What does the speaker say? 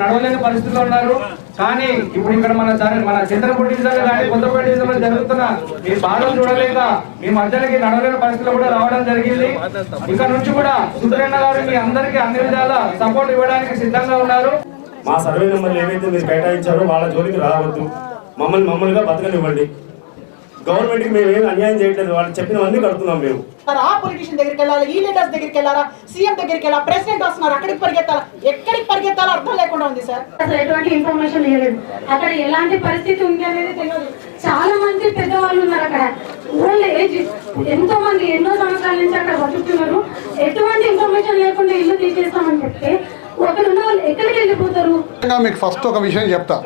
నడవలేని పరిస్థితుల్లో ఉన్నారు. కానీ ఇప్పుడు ఇక్కడ మన చంద్రపూర్ డివిజన్ కానీ కొత్తపేట డివిజన్ లో జరుగుతున్న ఈ బాధలు చూడలేక మీ మధ్యలోకి నడవలేని పరిస్థితులు కూడా రావడం జరిగింది. ఇక్కడ నుంచి కూడా సుబ్రహ్మణ్య గారు మీ అందరికీ అన్ని విధాల సపోర్ట్ ఇవ్వడానికి సిద్ధంగా ఉన్నారు. మా సర్వే నెంబర్లు ఏవైతే మీరు కేటాయించారో వాళ్ళ జోలికి రావద్దు, మమ్మల్నిగా బతకనివ్వండి. గవర్నమెంట్ కి మేము ఏమి అన్యాయం చేయట్లేదు, వాళ్ళు చెప్పినవన్నీ కడుతున్నాం. మేము ఆ పొలిటీషియన్ దగ్గరికి వెళ్ళాలి, ఈ లీడర్స్ దగ్గరికి వెళ్ళాలా, సీఎం దగ్గరికి వెళ్ళాలి, ప్రెసిడెంట్ వస్తున్నారు, అక్కడికి పరిగెత్తాలా, ఎక్కడికి పరిగెత్తాలో అర్థం లేకుండా ఉంది సార్. అసలు ఎటువంటి ఇన్ఫర్మేషన్ లేదు, అక్కడ ఎలాంటి పరిస్థితి ఉంది అనేది తెలియదు. చాలా మంది పెద్దవాళ్ళు ఉన్నారు అక్కడ, ఓల్డ్ ఏజ్, ఎంతో మంది ఎన్నో సంవత్సరాల నుంచి అక్కడ బతుకుతున్నారు. ఎటువంటి ఇన్ఫర్మేషన్ లేకుండా ఇల్లు తీసేస్తామని చెప్తే ఒకరు ఉన్న వాళ్ళు ఎక్కడికి వెళ్ళిపోతారు. మీకు ఫస్ట్ ఒక విషయం చెప్తా,